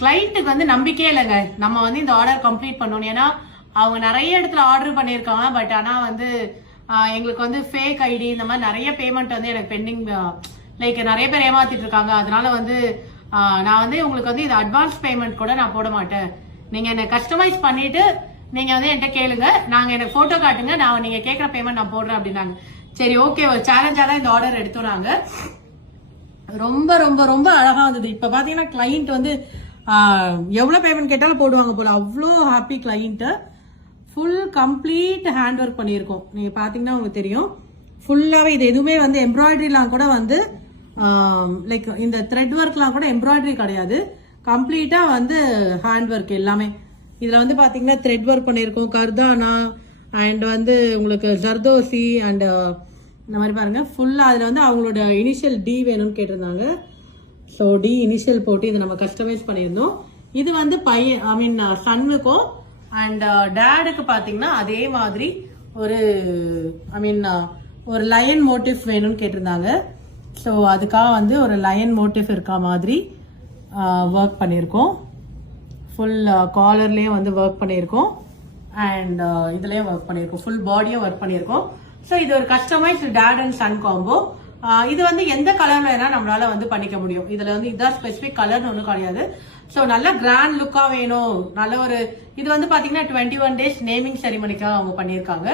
கிளைண்ட்டுக்கு வந்து நம்பிக்கையே இல்லைங்க நம்ம வந்து இந்த ஆர்டர் கம்ப்ளீட் பண்ணணும். ஏன்னா அவங்க நிறைய இடத்துல ஆர்டர் பண்ணியிருக்காங்க. பட் ஆனா வந்து எங்களுக்கு வந்து ஃபேக் ஐடி இந்த மாதிரி நிறைய பேமெண்ட் வந்து எனக்கு பெண்டிங், லைக் நிறைய பேர் ஏமாத்திட்டு இருக்காங்க. அதனால வந்து நான் வந்து உங்களுக்கு வந்து இது அட்வான்ஸ் பேமெண்ட் கூட நான் போட மாட்டேன். நீங்க என்ன கஸ்டமைஸ் பண்ணிட்டு நீங்க வந்து என்கிட்ட கேளுங்க, நாங்க எனக்கு போட்டோ காட்டுங்க, நான் நீங்க கேட்கற பேமெண்ட் நான் போடுறேன் அப்படின்னாங்க. சரி ஓகே, ஒரு சேலஞ்சா தான் இந்த ஆர்டர் எடுத்தோம் நாங்க. ரொம்ப ரொம்ப ரொம்ப அழகா இருந்தது. இப்ப பாத்தீங்கன்னா கிளைண்ட் வந்து எவ்வளவு பேமெண்ட் கேட்டாலும் போடுவாங்க போல, அவ்வளோ happy client. Full complete hand work பண்ணியிருக்கோம். நீங்க பாத்தீங்கன்னா உங்களுக்கு தெரியும் ஃபுல்லாவே. இது எதுவுமே வந்து எம்ப்ராய்டரிலாம் கூட வந்து லைக் இந்த த்ரெட் ஒர்க்லாம் கூட எம்ப்ராய்டரி கிடையாது, கம்ப்ளீட்டா வந்து ஹேண்ட் ஒர்க் எல்லாமே. இதுல வந்து பாத்தீங்கன்னா த்ரெட் ஒர்க் பண்ணியிருக்கோம், கர்தானா அண்ட் வந்து உங்களுக்கு ஜர்தோசி அண்ட் இந்த மாதிரி பாருங்க ஃபுல்லா. அதுல வந்து அவங்களோட இனிஷியல் டி வேணும்னு கேட்டிருந்தாங்க. ஸோ டி இனிஷியல் போட்டு இதை நம்ம கஸ்டமைஸ் பண்ணியிருந்தோம். இது வந்து பையன் ஐ மீன் சன்னுக்கும் அண்ட் டேடுக்கு பாத்தீங்கன்னா அதே மாதிரி ஒரு ஐ மீன் ஒரு லயன் மோட்டிவ் வேணும்னு கேட்டிருந்தாங்க. ஸோ அதுக்காக வந்து ஒரு லயன் மோட்டிவ் இருக்கா மாதிரி ஒர்க் பண்ணியிருக்கோம். ஃபுல் காலர்லயே வந்து ஒர்க் பண்ணியிருக்கோம் அண்ட் இதுலயும் ஒர்க் பண்ணியிருக்கோம், ஃபுல் பாடியும் ஒர்க் பண்ணியிருக்கோம். ஸோ இது ஒரு customised date and sun combo. இது வந்து எந்த கலர்ல வேணா நம்மளால வந்து பண்ணிக்க முடியும். இதுல வந்து இதான் ஸ்பெசிபிக் கலர்னு ஒன்றும் கிடையாது. ஸோ நல்ல கிராண்ட் லுக்கா வேணும், நல்ல ஒரு இது வந்து பாத்தீங்கன்னா 21 days நேமிங் செரிமனிக்காக அவங்க பண்ணியிருக்காங்க.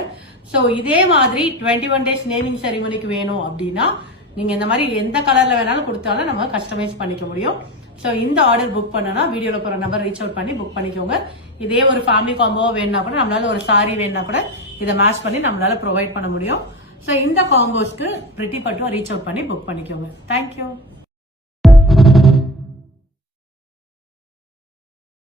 ஸோ இதே மாதிரி 21 days நேமிங் செரிமனிக்கு வேணும் அப்படின்னா நீங்க இந்த மாதிரி எந்த கலர்ல வேணாலும் கொடுத்தாலும் நம்ம கஸ்டமைஸ் பண்ணிக்க முடியும். ஸோ இந்த ஆர்டர் புக் பண்ணனா வீடியோல போற நம்பர் ரீச் அவுட் பண்ணி புக் பண்ணிக்கோங்க. இதே ஒரு ஃபேமிலி காம்போ வேணும்னா கூட நம்மளால ஒரு சாரி வேணும்னா கூட இதை மேட்ச் பண்ணி நம்மளால ப்ரொவைட் பண்ண முடியும். ஸோ இந்த காம்போஸ்க்கு பிரிட்டி பட்டும் ரீச் அவுட் பண்ணி புக் பண்ணிக்கோங்க. தேங்க்யூ.